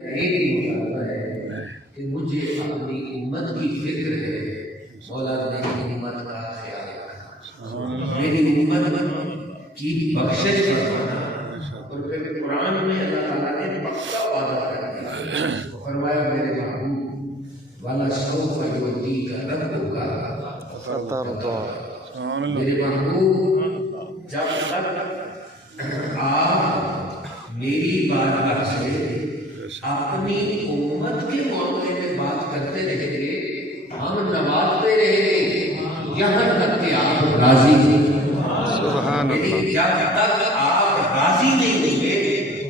ایک ہی مطالبہ ہے کہ مجھے اپنی امت کی فکر ہے، مولا میری امت کا خیال رکھنا، میری امت کی بخشش فرمانا۔ اور پھر قرآن میں اللہ تعالیٰ نے پکا وعدہ کر دیا، فرمایا میرے محبوب والا سوف یعطیک ربک فترضی، میرے محبوب جب تک آپ میری بارگاہ سے اپنی امت کے معاملے میں بات کرتے رہیں گے، ہم نوازتے رہیں گے یہاں تک کہ آپ راضی ہیں۔ لیکن جب تک آپ راضی نہیں ہوں گے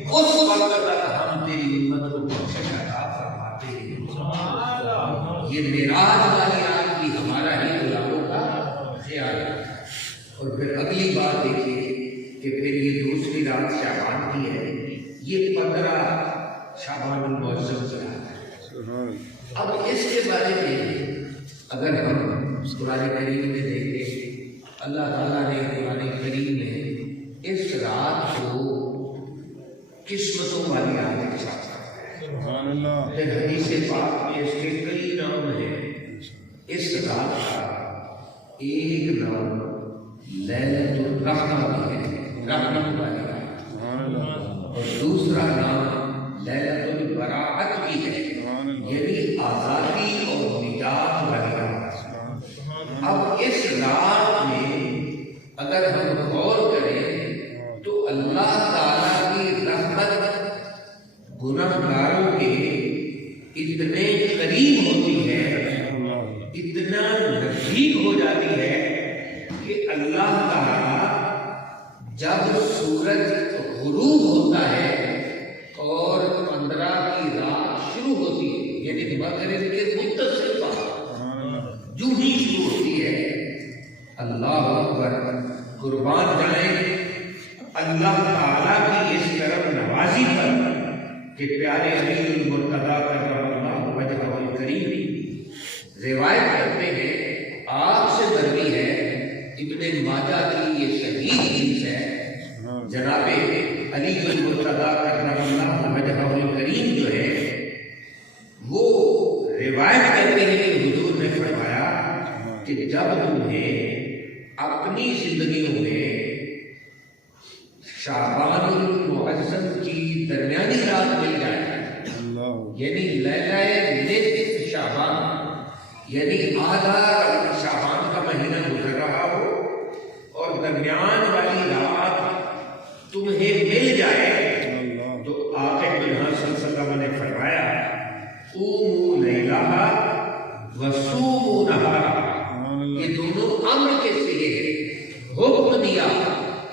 اس وقت تک ہم تیری امت کو بخشش عطا فرماتے ہیں۔ یہ معراج والی رات بھی ہمارا ہی غلاموں کا خیال رکھا ہے۔ اور پھر اگلی بات دیکھیے کہ پھر یہ دوسری رات شعبان کی ہے، یہ 15 شعبان المعظم کی رات ہے۔ اب اس کے بارے میں اگر ہم قرآن کریم میں دیکھیں، اللہ تعالیٰ نے قرآن کریم میں اس رات کو قسمتوں والی رات کے ساتھ رکھا ہے۔ پھر حدیث پاک میں اس کے کئی نام ہیں۔ اس رات کا ایک نام لیلۃ الرحمہ بھی ہے، رحمت والی رات، اور دوسرا نام لیلۃ البراءت بھی ہے، یعنی آزادی اور نجات والی رات۔ اب اس رات میں اگر ہم غور کریں تو اللہ تعالیٰ کی رحمت گنہگاروں کے اتنے قریب ہوتی ہے، اتنا نزدیک ہو جاتی ہے کہ اللہ تعالیٰ جب سورج غروب ہوتا ہے اور 15 کی رات شروع ہوتی ہے، یعنی مغرب کے متصل بعد جو ہی شروع ہوتی ہے، اللہ اکبر، قربان جائیں اللہ تعالیٰ کی اس طرف نوازی پر کہ پیارے علی المرتضیٰ کرم اللہ وجہہ الکریم روایت کرتے ہیں، آپ سے مروی ہے، ابن ماجہ کی یہ صحیح حدیث ہے، جناب علی المرتضیٰ کرم اللہ وجہہ الکریم جو ہے وہ روایت کرتے ہیں کہ حضور نے فرمایا کہ جب تمہیں اپنی زندگیوں میں شعبان المعظم کی درمیانی رات مل جائے، یعنی لیلہ نصف شعبان، یعنی آدھا شعبان کا مہینہ گزر رہا ہو اور درمیان والی رات تمہیں مل جائے، تو آقا مدینہ صلی اللہ علیہ وسلم نے فرمایا قوموا لیلہا وصوموا نہارہا، یہ دونوں امر کے صیغے ہیں، حکم دیا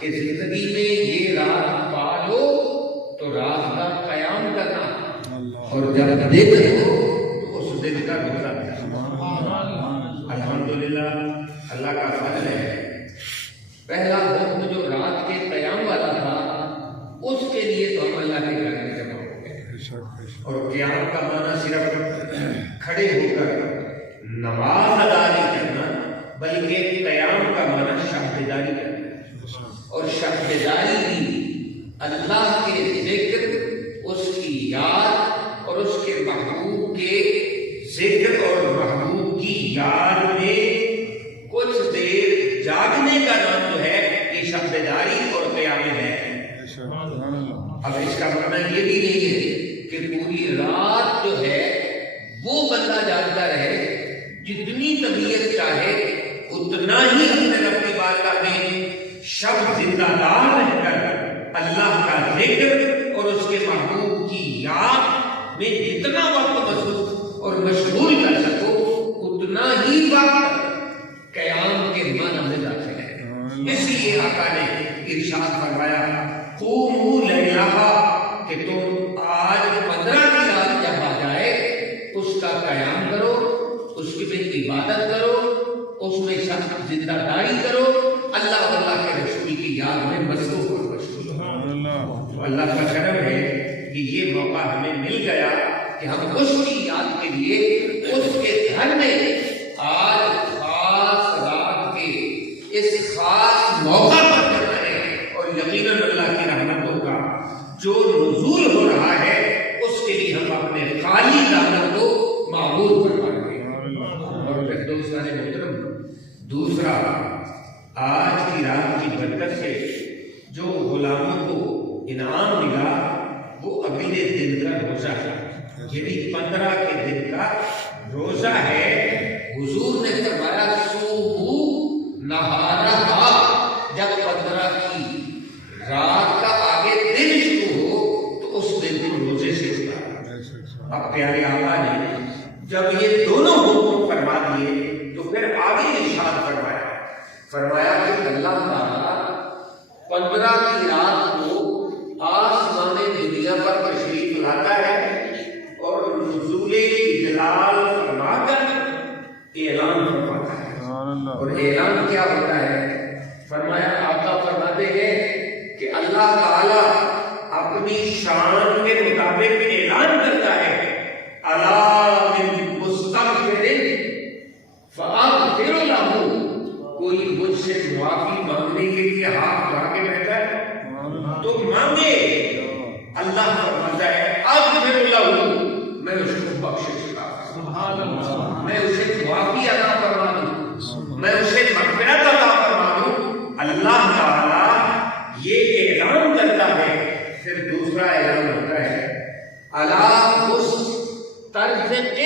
کہ زندگی میں یہ رات پالو تو رات کا قیام کرنا، اور جب دن ہو تو اس دن کا روزہ رکھنا۔ الحمدللہ اللہ کا فضل ہے، پہلا حکم جو رات کے قیام والا تھا اس کے لیے تو ہم اللہ کے گھر میں جمع ہو گئے، اور قیام کا معنی صرف کھڑے ہو کر نماز ادا نہیں کرنا، بلکہ قیام کا معنی شاہداری کرنا، اور شاہداری بھی اللہ کے ذکر، اس کی یاد اور اس کے محبوب کے ذکر اور محبوب کی یاد میں کچھ دیر جاگنے کا نام جو ہے یہ شاہداری اور قیام ہے۔ اب اس کا معنی یہ بھی نہیں ہے کہ پوری رات جو ہے وہ بندہ جاگتا رہے، جتنی طبیعت چاہے اتنا ہی اپنے رب کی بارگاہ میں شب زندہ دار رہ کر اللہ کا ذکر اور اس کے محبوب کی یاد میں جتنا وقت مصروف اور مشغول کر سکو اتنا ہی وقت قیام کے معنی میں داخل ہے۔ اس لیے آقا نے ارشاد فرمایا قوموا لیلہا، کہ تم آج 15 کی رات جب آ جائے اس کا قیام کرو، اس کی بھی عبادت کرو، اس میں زندہ داری کرو، اللہ اور اللہ کے رسول کی یاد میں مصروف اور مشغول ہو۔ تو اللہ کا کرم ہے کہ یہ موقع ہمیں مل گیا کہ ہم اس کی یاد کے لیے اس کے گھر میں آج خاص رات کے اس خاص موقع پر کر رہے ہیں، اور یقیناً اللہ کی رحمتوں کا جو نزول ہو رہا ہے اس کے لیے ہم اپنے خالی دامن کو معبود فرما دے. اور پھر دوستان محترم دوسرا، آج کی رات کی برکت سے جو غلاموں کو انعام ملا وہ اگلے دن کا روزہ ہے، یعنی 15 کے دن کا روزہ ہے. حضور نے فرمایا صوموا نہارہا، جب 15 کی رات کا آگے دن شروع ہو تو اس دن کو روزے سے اٹھا. اب پیارے آقا نے جب یہ دونوں حکم فرما دیے تو پھر آگے ارشاد فرمایا کہ اللہ تعالیٰ 15 کی رات کو آسمان دنیا پر تشریف لاتا ہے اور نزول جلال فرما کر اعلان فرماتا ہے. اور اعلان کیا ہوتا ہے؟ فرمایا آقا فرماتے ہیں کہ اللہ تعالیٰ اپنی شان کے مطابق اعلان کرتا ہے الا من مستغفر فاغفر لہ. کوئی مجھ سے معافی مانگنے کے لیے ہاتھ اٹھا کے بیٹھا ہے تو مانگے. اللہ فرماتا ہے اغفر لہ، میں اس کو بخشش کرتا ہوں، میں اسے معافی عطا فرما دوں، میں اسے مغفرت عطا فرما دوں. اللہ تعالیٰ یہ اعلان کرتا ہے. پھر دوسرا اعلان ہوتا ہے الا مسترزق،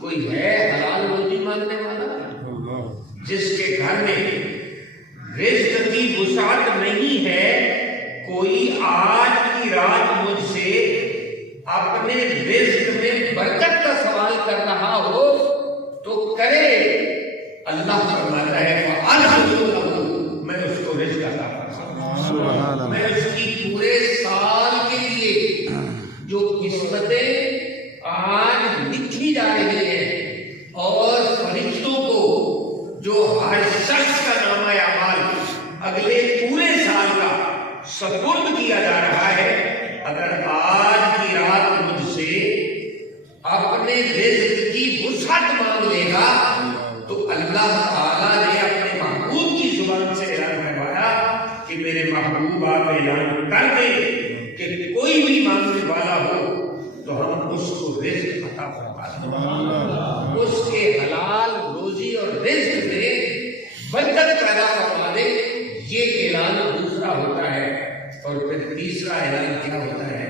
کوئی ہے حلال روزی مانگنے والا جس کے گھر میں رزق کی وسعت نہیں ہے؟ کوئی آج کی رات مجھ سے اپنے رزق میں برکت کا سوال کر رہا ہو تو کرے. اللہ فرماتا ہے میں اس کو رزق عطا کرتا ہوں، میں اس کی پورے سال کے لیے جو قسمتیں آج لکھی جا رہی ہیں اور فرشتوں کو جو ہر شخص کا نامہ اعمال اگلے پورے سال کا سپرد کیا جا رہا ہے، اگر آج کی رات مجھ سے اپنے رزق کی وسعت مانگ لے گا تو اللہ تعالیٰ نے اپنے محبوب کی زبان سے اعلان کروایا کہ میرے محبوب آپ اعلان کر دیں کہ کوئی بھی مانگنے والا ہو تو ہم اس کو رزق عطا فرما دیں، اس کے حلال روزی اور رزق میں برکت پیدا فرما دے. یہ اعلان دوسرا ہوتا ہے. اور پھر تیسرا اعلان کیا ہوتا ہے؟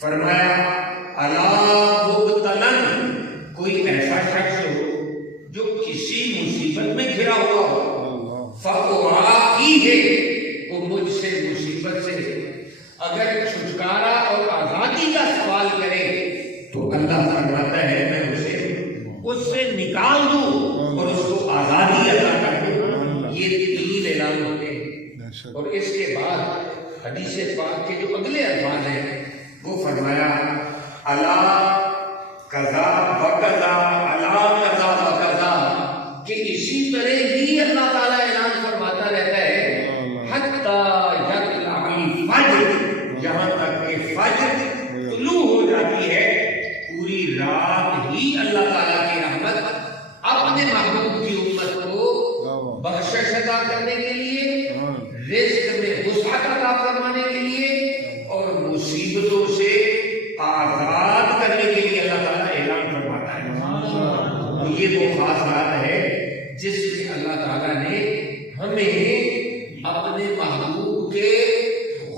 فرمایا الا مبتلن، کوئی ایسا شخص ہو جو کسی مصیبت میں گھرا ہوا ہو، فاعافیہ، وہ مجھ سے مصیبت سے اگر چھٹکارا اور آزادی کا سوال کرے تو اللہ فرماتا ہے میں اس سے نکال دوں اور اس کو آزادی عطا کر دوں. یہ 3 اعلان ہوتے ہیں. اور اس کے بعد حدیث پاک کے جو اگلے الفاظ ہیں وہ فرمایا الا قضا وقضا، الا قضا وقضا، کہ اسی طرح ہی اللہ تعالیٰ اعلان فرماتا رہتا ہے حتی یطلع الفجر، یہاں تک کہ فجر طلوع ہو جاتی ہے. پوری رات ہی اللہ تعالیٰ کی رحمت اپنے محبوب کی امت کو بخشش عطا کرنے کے لیے، رزق میں وسعت عطا فرمانے کے لیے اور مصیبتوں سے آزاد کرنے کے لیے اللہ تعالیٰ اعلان فرماتا ہے. تو یہ وہ خاص رات ہے جس میں اللہ تعالیٰ نے ہمیں اپنے محبوب کے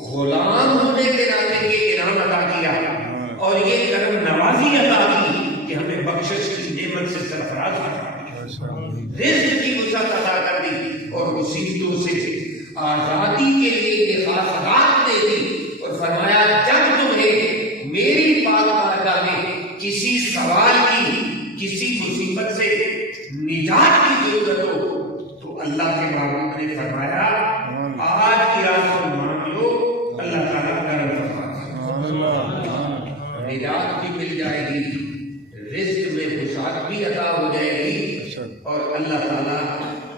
غلام ہونے کے ناطے یہ انعام عطا کیا اور یہ کرم نوازی عطا کی کہ ہمیں بخشش کی نعمت سے سرفراز کر دی، رزق کی وسعت عطا کر دی اور مصیبتوں سے آزادی کے لیے یہ خاص رات دے دی. اور فرمایا جب تمہیں میری پاک بارگاہ میں کسی سوال کی، کسی مصیبت سے نجات کی ضرورت ہو تو اللہ کے محبوب نے فرمایا آج کی رات کو مانگ لو، اللہ تعالیٰ کرم فرماتا ہے، نجات بھی مل جائے گی، رزق میں وسعت بھی عطا ہو جائے گی اور اللہ تعالیٰ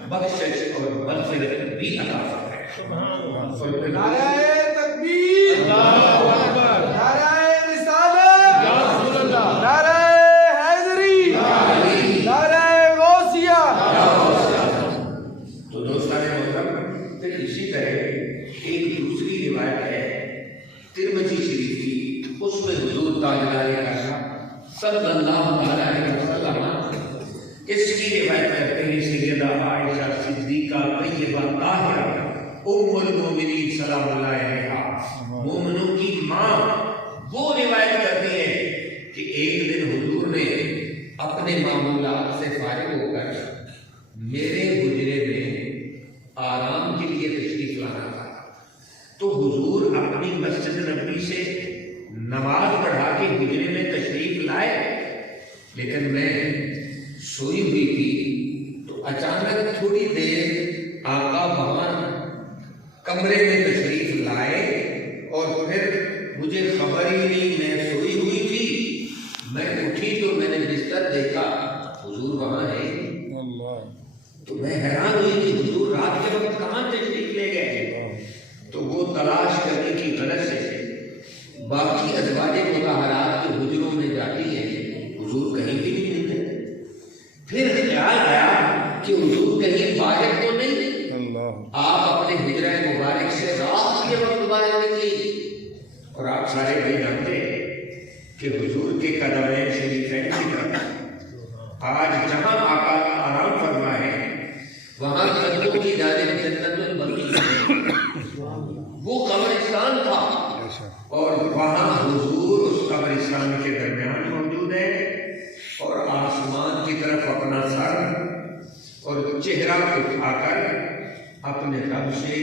بخشش اور مغفرت بھی عطا فرمائے. نعرہ تکبیر، اللہ اکبر، نعرہ رسالت، یا رسول اللہ، نعرہ حیدری، نعرہ غوثیہ. تو دوستان محترم پھر اسی طرح ایک دوسری روایت ہے ترمذی شریف کی، اس میں حضور تاجدار کائنات صلی اللہ علیہ وسلم اس کی روایت کرتے ہیں سیدہ عائشہ صدیقہ طیبہ طاہرہ ام المومنین سلام اللہ علیہا مومنوں کی ماں وہ روایت کرتی ہے کہ ایک دن حضور نے اپنے معمولات سے فارغ ہو کر میرے حجرے میں آرام کے لیے تشریف لانا تھا، تو حضور اپنی مسجد نبوی سے نماز پڑھا کے حجرے میں تشریف لائے، لیکن میں سوئی ہوئی تھی تو اچانک تھوڑی دیر آقا وہاں کمرے میں تشریف لائے اور پھر مجھے خبر ہی نہیں، میں سوئی ہوئی تھی، میں اٹھی تو میں نے بستر دیکھا حضور وہاں ہے، تو میں حیران ہوئی کہ حضور رات کے وقت کہاں تشریف لے گئے، تو وہ تلاش کرنے کی غرض سے باقی ازواج مطہرات کے حجروں میں جاتی ہے، حضور کہیں بھی نہیں ملتے، پھر خیال آیا کہ حضور کہیں باہر تو نہیں، آپ اپنے حجرہ مبارک سے رات کے وقت باہر نکلی، اور آپ سارے بھائی جانتے کہ حضور کے قدمین شریفین کی طرف آج جہاں آقا آرام فرما ہے وہاں قدموں کی جانب جنت البقیع وہ قبرستان تھا، اور وہاں حضور اس قبرستان کے درمیان موجود ہے، اور آسمان کی طرف اپنا سر اور چہرہ اٹھا کر اپنے رب سے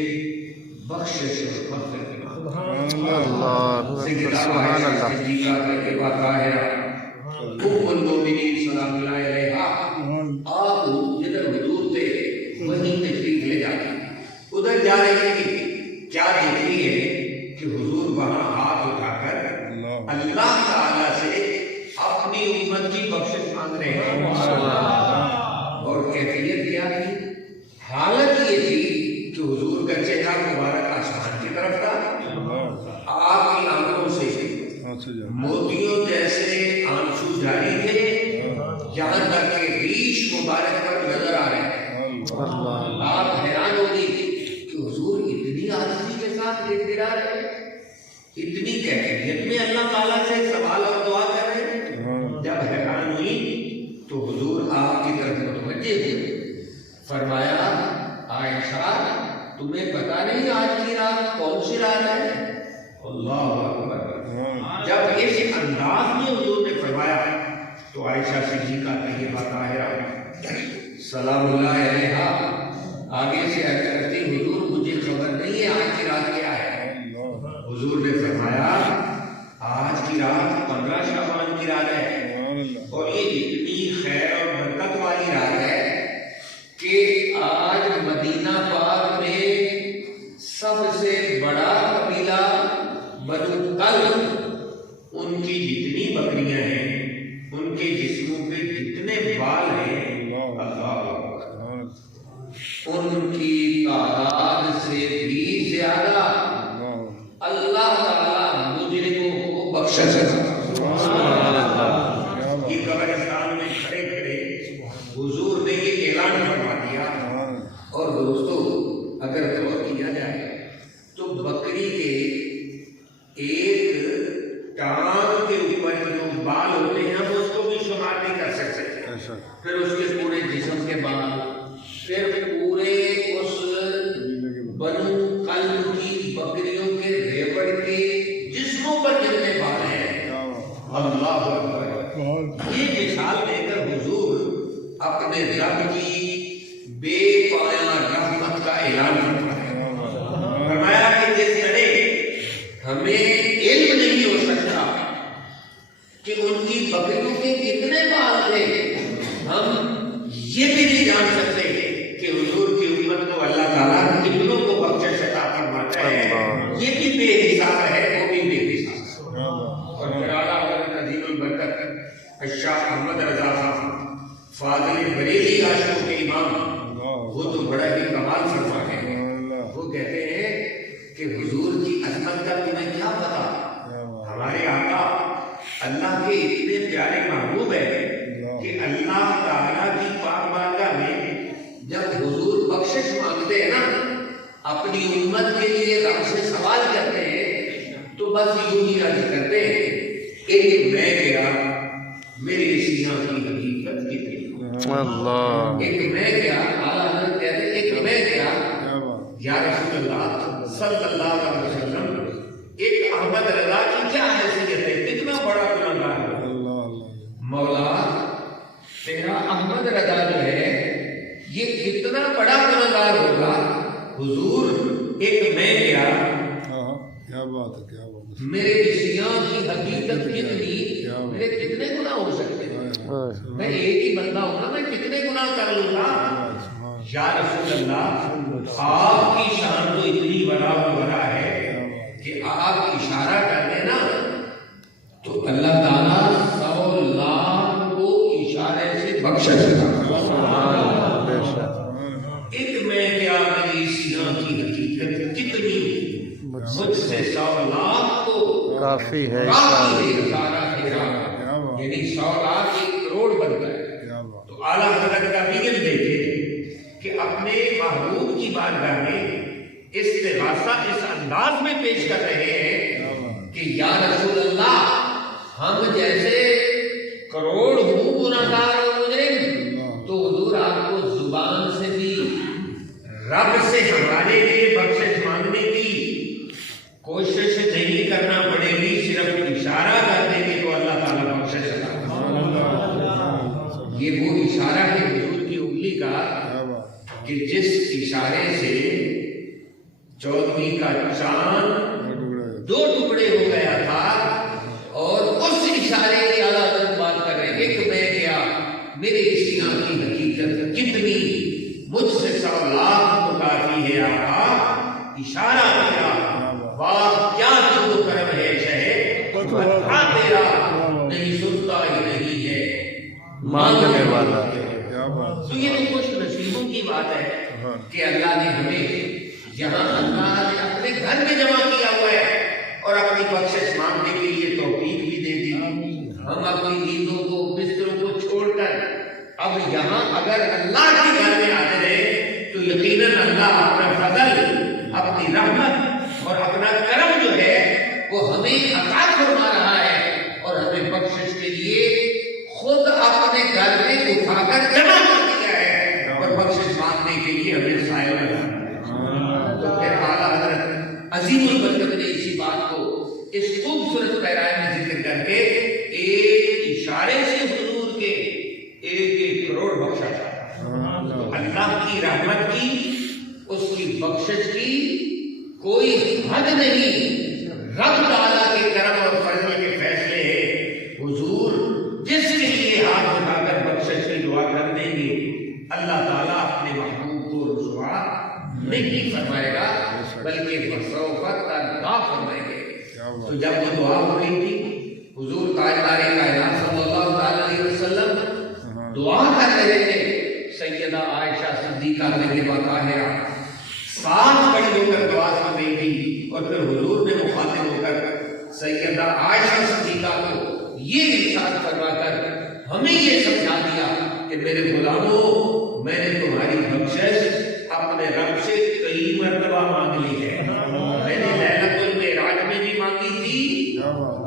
بخشش اور مغفرت کی سبحان اللہ ام المومنین سلام اللہ علیہا آپ جدھر حضور تھے وہیں تشریف لے جاتی، ادھر جا رہی تھی، کیا دیکھتی ہے کہ حضور وہاں ہاتھ اٹھا کر اللہ تعالیٰ سے اپنی امت کی بخشش مانگ رہے ہیں، اور کیفیت کیا تھی، حالت یہ تھی کہ حضور کا چہرہ مبارک آسمان کی طرف تھا، آپ کی آنکھوں سے موتیوں جیسے آنسو جاری تھے، یہاں تک کہ ریش مبارک پر نظر آ رہے ہیں، آپ حیران ہوگی کہ حضور اتنی عاجزی کے ساتھ گڑگڑا رہے ہیں، اتنی کیفیت میں اللہ تعالیٰ سے سوال اور دعا کر رہے ہیں۔ جب حیران ہوئی تو حضور آپ کی طرف متوجہ ہوئے، فرمایا عائشہ تمہیں پتا نہیں آج کی رات کون سی رات ہے؟ اللہ اکبر۔ جب اس انداز میں حضور نے فرمایا تو عائشہ صدیقہ طیبہ طاہرہ سلام اللہ علیہا آگے سے عرض کرتی حضور مجھے خبر نہیں ہے آج کی رات کیا ہے، حضور نے فرمایا آج کی رات 15 شعبان کی رات ہے، اور یہ اتنی خیر اور برکت والی رات ہے کہ آج مدینہ پاک میں سب سے بڑا قبیلہ بنو کلب، ان کی جتنی بکریاں ہیں، ان کے جسموں پہ جتنے بال ہیں، اللہ اکبر، ان کی تعداد سے بھی زیادہ اللہ تعالیٰ مجرموں کو بخشش یہ قبرستان میں کھڑے کھڑے حضور نے یہ اعلان فرما دیا۔ اور دوستو اگر غور کیا جائے تو بکری کے ایک ٹانگ کے اوپر جو بال ہوتے ہیں ہم اس کو بھی شمار نہیں کر سکتے، پھر اس کے پورے جسم کے بال، پھر پورے اس بنو کلب کی بکریوں کے ریوڑ کے جسموں پر جتنے بال ہیں، اللہ اکبر، یہ مثال دے کر حضور اپنے رب کی بے پایاں رحمت کا اعلان فرمایا کہ جس طرح ہمیں علم نہیں ہو سکتا کہ ان کی بکریوں کے کتنے بال تھے، ہم یہ بھی نہیں جان سکتے کہ حضور کی امت کو اللہ تعالیٰ کتنوں کو بخشش عطا فرماتا ہے، یہ بھی بے حساب ہے، وہ بھی بے حساب۔ اور پھر اعلیٰ حضرت عظیم البرکت شاہ احمد رضا خان فاضل بریلی عاشقوں کے امام، وہ تو بڑا ہی کمال فرماتے ہیں، وہ کہتے ہیں کہ حضور کی عظمت کا تمہیں کیا پتا، ہمارے آقا اللہ کے اتنے پیارے محبوب ہیں کہ اللہ تعالیٰ کی پاک بارگاہ میں جب حضور بخشش مانگتے ہیں نا، اپنی امت کے لیے رب سے سوال کرتے ہیں، تو بس یوں ہی عرض کرتے ہیں کہ میں گیا اللہ ایک میں کیا اعلیٰ حضرت کہتے ہیں ایک میں کیا یا رسول اللہ صلی اللہ علیہ وسلم ایک احمد رضا کی کیا حیثیت ہے کتنا بڑا گناہگار ہے مولا تیرا احمد رضا جو ہے یہ کتنا بڑا گناہگار ہوگا حضور ایک میں کیا کیا بات ہے کیا بات میرے عصیاں کی حقیقت کتنی میرے کتنے گناہ ہو سکتے ہیں میں ایک ہی بندہ ہوں نا میں کتنے گناہ کر لوں گا یا رسول اللہ آپ کی شان تو اتنی بڑا ہے کہ آپ اشارہ کر دینا تو اللہ تعالیٰ 100 لاکھ کو اشارے سے بخشش ایک میں کیا میری سیاں کی حقیقت کتنی مجھ سے 100 لاکھ کو کافی ہے اشارہ تیرا یعنی 100 لاکھ 1 کروڑ بن گئے تو اعلیٰ حضرت کا ویژن دیکھے کہ اپنے محبوب کی بارگاہ میں استغاثہ اس انداز میں پیش کر رہے ہیں کہ یا رسول اللہ ہم جیسے کروڑ ہوں گناہگار اور مجرم تو حضور آپ کو زبان سے بھی رب سے ہمارے لیے بخشش مانگنے کی کوشش نہیں کرنا پڑے گی صرف اشارہ کر دیں گے تو اللہ تعالیٰ بخشش یہ وہ اشارہ ہے حضور کی انگلی کا کہ جس اشارے سے 14ویں کا چاند 2 ٹکڑے ہو گیا تھا اور اس اشارے کی اعلیٰ حضرت بات کر رہے ہیں ایک میں کیا میرے عصیاں کی حقیقت کتنی مجھ سے 100 لاکھ تو کافی ہے آقا اشارہ کیا واہ کیا جو کرم ہے شہ بتا تیرا نہیں سنتا ہی نہیں ہے مانگنے والا تو یہ تو خوش نصیبوں کی بات ہے کہ اللہ نے ہمیں یہاں اللہ نے اپنے گھر میں جمع کیا ہوا ہے اور اپنی بخشش مانگنے کے لیے توفیق بھی دے دی ہم اپنی نیندوں کو بستروں کو چھوڑ کر اب یہاں اگر اللہ کے گھر میں آتے رہے تو یقیناً اللہ اپنا فضل اپنی رحمت اور اپنا کرم جو ہے وہ ہمیں عطا فرما رہا ہے اور ہمیں بخشش کے لیے خود اپنے گھر میں اٹھا کر جمع کر دیا ہے اور بخشش مانگنے کے لیے ہمیں سائل لگا تو پھر اعلیٰ حضرت عظیم البرکت نے اسی بات کو اس خوبصورت پیرائے میں ذکر کر کے ایک اشارے سے حضور کے 1 کروڑ بخشا تھا تو اللہ کی رحمت کی اس کی بخشش کی کوئی حد نہیں رب تعالیٰ کے کرم اور فضل کے فیصلے ہیں حضور جس کے لیے ہاتھ اٹھا کر بخشش کی دعا کر دیں گے اللہ تعالیٰ اپنے محبوب کو رسوا نہیں فرمائے گا بلکہ بسوف ترضیٰ فرمائیں گے تو جب وہ دعا ہو رہی تھی حضور تاجدار کائنات صلی اللہ علیہ وسلم دعا کر رہے تھے سیدہ عائشہ صدیقہ طیبہ طاہرہ ساتھ کھڑی ہو کر دعا کر رہی تھی اور پھر حضور نے مخاطب ہو کر سیدہ عائشہ صدیقہ کو یہ ارشاد فرما کر ہمیں یہ سمجھا دیا کہ میرے غلاموں میں نے تمہاری بخشش اپنے رب سے کئی مرتبہ مانگ لی ہے میں نے لیلۃ المعراج میں بھی مانگی تھی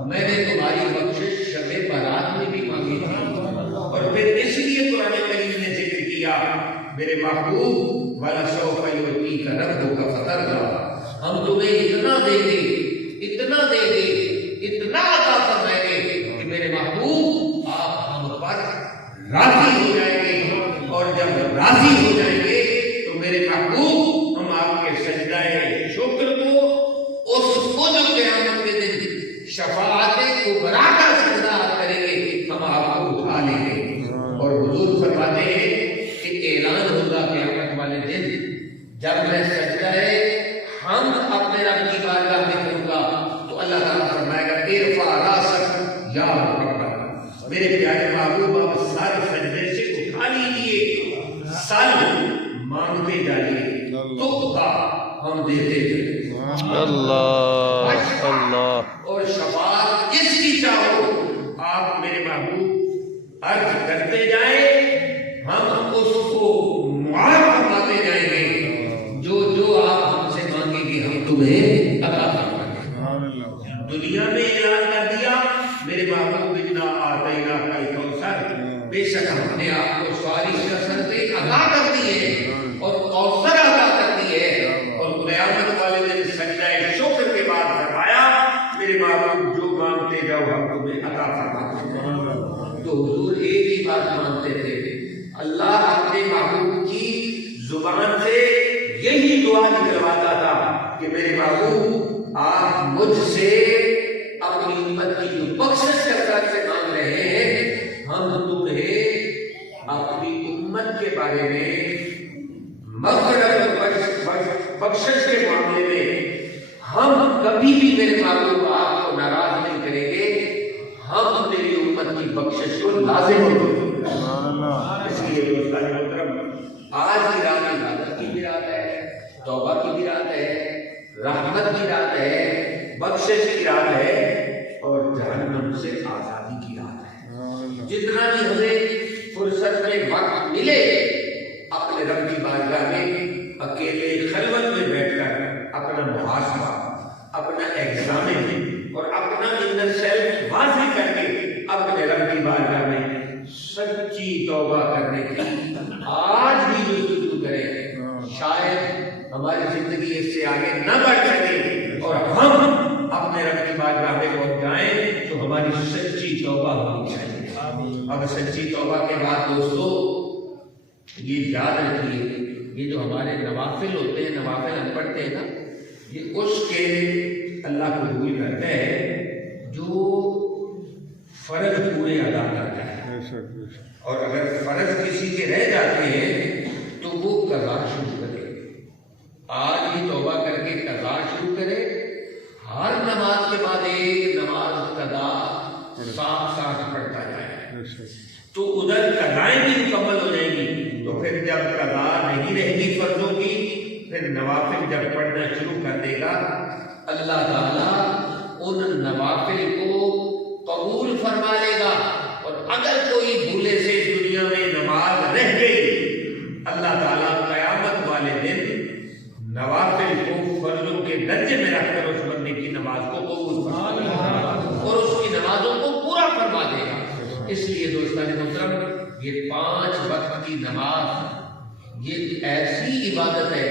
میں نے تمہاری بخشش شب برات میں بھی مانگی تھی اور پھر اس لیے قرآن کریم نے ذکر کیا میرے محبوب وَلَسَوْفَ يُعْطِيكَ رَبُّكَ فَتَرْضَىٰ ہم تمہیں اتنا دیں گے اتنا عطا فرمائیں گے کہ میرے محبوب آپ ہم پر راضی ہو جائیں گے اور جب راضی ہو جائیں گے تو میرے محبوب ہم آپ کے سجدہ شکر کو اس کو جو قیامت کے دن شفاعت کبریٰ کا سجدہ کریں گے ہم آپ کو اٹھا لیں گے اور حضور فرماتے ہیں کہ اعلان ہوگا قیامت والے دن جب میں سجدہ ہم اپنے رب کی بارگاہ میں کروں گا تو اللہ تعالیٰ فرمائے گا ارفع راسک یا محمد میرے پیارے محبوب آپ سارے سجدے سے اٹھا لیجیے سال مانگتے جائیے تو ہم دیتے تھے اللہ اللہ اور شفاعت جس کی چاہو آپ میرے محبوب عرض کرتے جائیں ہم اس کو معاف فرماتے جائیں گے جو آپ ہم سے مانگیں گے ہم تمہیں عطا فرمائیں گے دنیا میں اعلان کر دیا میرے محبوب اتنا آتینا کل کوثر بے شک ہم نے آپ کو ساری کثرتیں عطا کر دی ہے اور کوثر عطا کر دی ہے، اور قیامت والے دن سجدہ شکر کے بعد فرمایا میرے معبود جو مانگتے جاؤ ہم تمہیں عطا فرماتے ہیں۔ تو حضور ایک ہی بات مانتے تھے، اللہ اپنے محبوب کی زبان سے یہی دعا نکلواتا تھا کہ میرے محبوب آپ مجھ سے اپنی امت کی جو بخشش کرتا سے مانگ رہے ہیں، ہم تمہیں اپنی امت کے بارے میں مغفرت اور بخشش کے معاملے میں ہم کبھی بھی میرے محبوب آپ کو ناراض نہیں کریں گے، ہم تیری امت کی بخشش کو لازم ہوگی۔ اس لیے دوستان محترم، آج کی رات عبادت کی بھی رات ہے، توبہ کی بھی رات ہے، رحمت کی رات ہے، بخشش کی رات ہے، اور جہنم سے آزادی کی رات ہے۔ جتنا بھی ہمیں فرصت میں وقت ملے اپنے رب کی بارگاہ میں اکیلے خلوت میں بیٹھ کر اپنا محاسبہ، اپنا ایگزامن اور اپنا انر سیلف واضح کر کے اپنے رب کی بارگاہ میں سچی توبہ کرنے کی آج بھی جستجو کریں، شاید ہماری زندگی اس سے آگے نہ بڑھ سکے اور ہم اپنے رب کی بارگاہ میں پہنچ جائیں تو ہماری سچی توبہ ہونی چاہیے۔ اب سچی توبہ کے بعد دوستو یہ یاد رکھیے، یہ جو ہمارے نوافل ہوتے ہیں، نوافل ہم پڑھتے ہیں نا، یہ اس کے اللہ قبول کرتا ہے جو فرض پورے ادا کرتا ہے، اور اگر فرض کسی کے رہ جاتے ہیں تو وہ قضا شروع کرے، آج ہی توبہ کر کے قضا شروع کرے، ہر نماز کے بعد ایک نماز قضا ساتھ ساتھ پڑھتا جائے تو ادھر قضائیں بھی مکمل ہو جائیں گی، تو پھر جب قضا نہیں رہے گی فرضوں کی، پھر نوافل جب پڑھنا شروع کر دے گا اللہ تعالیٰ ان نوافل کو قبول فرما لے گا، اور اگر کوئی بھولے سے اس دنیا میں نماز رہ گئی اللہ تعالیٰ قیامت والے دن نوافل کو فرضوں کے درجے میں رکھ کر اس بندے کی نماز کو قبول فرما لے گا اور اس کی نمازوں کو پورا فرما دے گا۔ اس لیے دوستان محترم، یہ 5 وقت کی نماز یہ ایسی عبادت ہے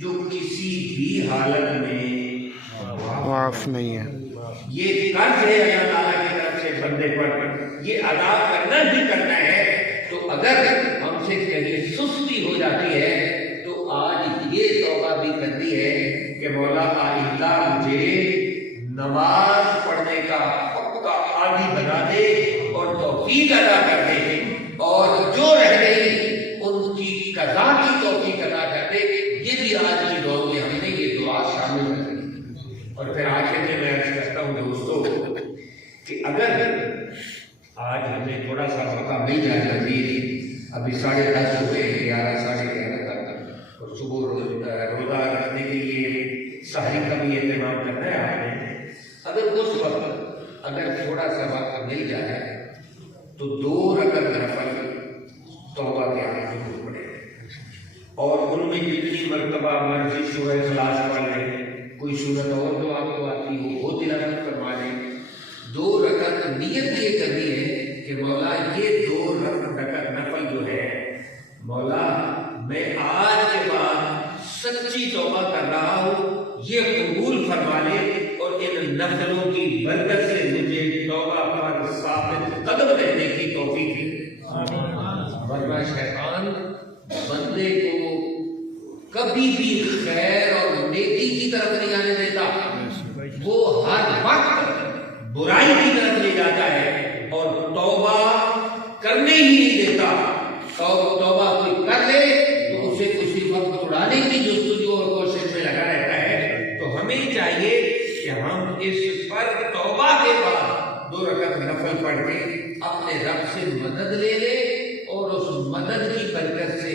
جو کسی بھی حالت میں معاف نہیں ہے، یہ قرض ہے اللہ تعالیٰ کی طرف سے بندے پر، یہ ادا کرنا ہی کرنا ہے۔ تو اگر ہم سے کہیں سستی ہو جاتی ہے تو آج یہ توبہ بھی کرنی ہے کہ مولا آئندہ مجھے نماز پڑھنے کا پکا عادی بنا دے اور توفیق ادا کر دے، اور جو رہ گئی ان کی قضا کی توفیق ادا کر دے۔ یہ بھی آج کی دور میں ہم نے یہ دعا شامل کر دی۔ اور پھر آخر میں عرض کرتا ہوں دوستو کہ اگر آج ہمیں تھوڑا سا موقع مل جائے مزید، ابھی 10:30 ہوئے، 11 ساڑھے 11 تک، اور صبح روزہ رکھنے کے لیے سحری کا بھی اہتمام کرنا ہے آپ نے، اگر اس وقت اگر تھوڑا سا وقت مل جائے تو 2 رکعت نفل توبہ کے آگے ضرور پڑھے، اور ان میں جتنی مرتبہ مرضی سورہ اخلاص پڑھ لیں، کوئی صورت اور جو آپ کو آتی ہو وہ تلاوت فرما لیں۔ 2 رکعت نیت یہ کرنی ہے کہ مولا یہ 2 رکعت نفل جو ہے، مولا میں آج کے بعد سچی توبہ کر رہا ہوں، یہ قبول فرما لے، اور ان نفلوں کی برکت سے مجھے توبہ پر ثابت قدم رہنے کی توفیق دے۔ ورنہ شیطان بندے کو کبھی بھی خیر اور نیکی کی طرف نہیں آنے دیتا، وہ ہر وقت برائی کی طرف لے جاتا ہے اور توبہ کرنے ہی نہیں دیتا۔ توبہ کوئی کر لے تو اسے اسی وقت اڑانے کی جستجو اور کوشش میں لگا رہتا ہے۔ تو ہمیں چاہیے کہ ہم اس پر توبہ کے بعد 2 رکعت نفل پڑھ کے اپنے رب سے مدد لے لے، اور اس مدد کی برکت سے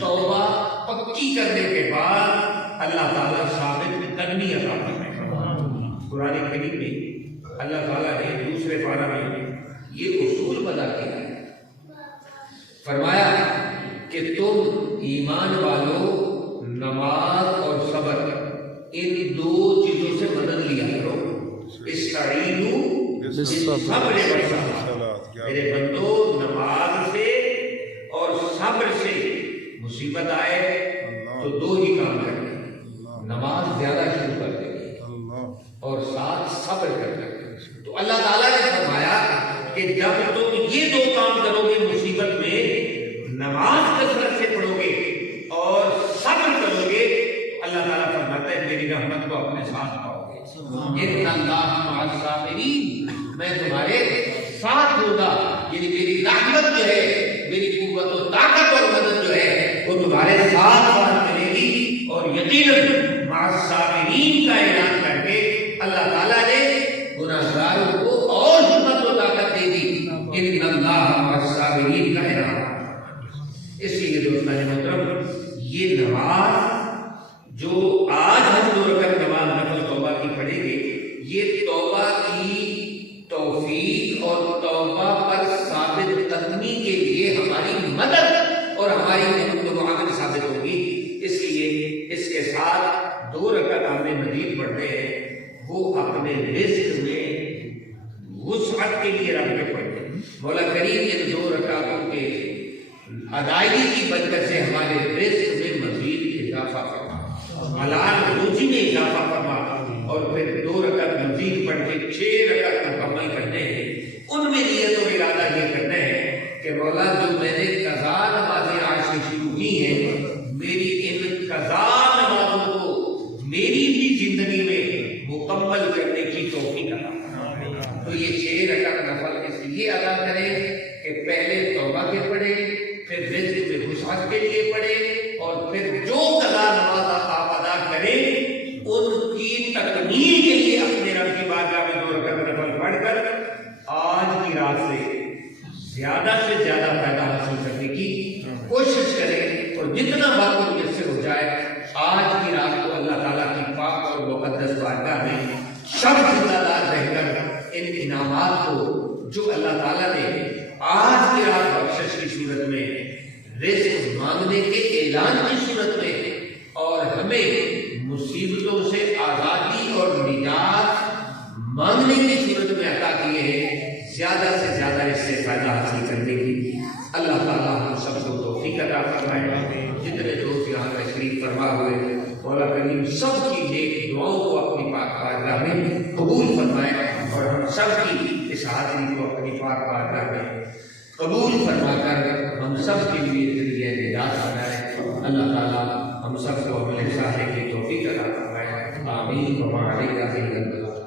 توبہ پکی کرنے کے بعد اللہ تعالیٰ ثابت قدمی عطا فرمائے۔ قرآن کریم میں اللہ تعالیٰ نے دوسرے پارہ میں یہ اصول بتا کیا ہے، فرمایا کہ تم ایمان والو نماز اور صبر ان 2 چیزوں سے مدد لیا کرو، استعینوا بالصبر والصلاۃ۔ میرے بندو نماز کہ جب تم یہ دو کام کرو گے مصیبت میں، نماز کثرت سے پڑھو گے اور صبر کرو گے، اللہ تعالیٰ فرماتا ہے میری رحمت کو اپنے ساتھ پاؤ گے۔ ان اللہ مع الصابرین، میں تمہارے ساتھ ہوگا، یعنی میری رحمت جو ہے، میری قوت و طاقت اور مدد جو ہے وہ تمہارے ساتھ ساتھ کرے گی۔ اور یقیناً مع الصابرین کا اعلان کر کے اللہ تعالیٰ نے گناہگاروں کو اور ہمت و طاقت دے دی۔ ان اللہ مع الصابرین کا اعلان۔ اس لیے دوستان محترم، یہ نماز جو آج ہم 2 رکعت نماز نفل توبہ کی پڑھیں گے، یہ توبہ کی توفیق اور توبہ پر ثابت قدمی کے لیے ہماری مدد اور ہماری معاون ثابت ہوگی۔ اس لیے اس کے ساتھ 2 رکعت ہم نے مزید پڑھنے ہیں، وہ اپنے رزق میں وسعت کے لیے رکھ کے پڑھتے ہیں۔ مولا کریم ان 2 رکعتوں کے ادائیگی کی برکت سے ہمارے رزق میں مزید اضافہ فرما، حلال روزی میں اضافہ فرما، اور پھر 2 رکعت مزید پڑھ کے 6 رکعت مکمل کرنے ہیں۔ ان میں نیت اور ارادہ یہ کرنا ہے کہ مولا جو میں نے قضا نمازیں آج سے شروع کی ہیں، میری ان قضا نمازوں کو میری بھی زندگی میں مکمل کرنے کی توفیق عطا فرما۔ تو یہ 6 رکعت نفل اس لیے ادا کریں کہ پہلے توبہ کے پڑھے، پھر رزق میں وسعت کے لیے پڑھے، اور پھر جو قضا نماز آپ ادا کریں ان کی تکمیل کے لیے اپنے رب کی بارگاہ میں 2 رکعت نفل پڑھ کر آج کی رات سے زیادہ فائدہ حاصل کرنے کی کوشش کریں، اور جتنا وقت میسر ہو جائے آج کی رات کو اللہ تعالیٰ کی پاک اور مقدس بارگاہ میں سب زندہ دار رہ کر ان انعامات کو جو اللہ تعالیٰ نے آج کی رات بخشش کی صورت میں، رزق مانگنے کے اعلان کی صورت میں، اور ہمیں مصیبتوں سے آزادی اور نجات مانگنے کی صورت میں عطا کیے ہیں، زیادہ سے زیادہ اس سے فائدہ حاصل کرنے کی اللہ تعالیٰ ہم سب کو توفیق عطا فرمائے۔ جتنے دوست یہاں تشریف فرما ہوئے، مولا کریم سب کی نیک دعاؤں کو اپنی پاک بارگاہ میں قبول فرمائے، اور ہم سب کی اس حاضری کو اپنی پاک بارگاہ میں قبول فرما کر ہم سب کے لیے ذریعہ نجات بنائے۔ اللہ تعالیٰ ہم سب کو عمل صالح کی توفیق عطا فرمائے۔ آمین و ما علینا الا البلاغ۔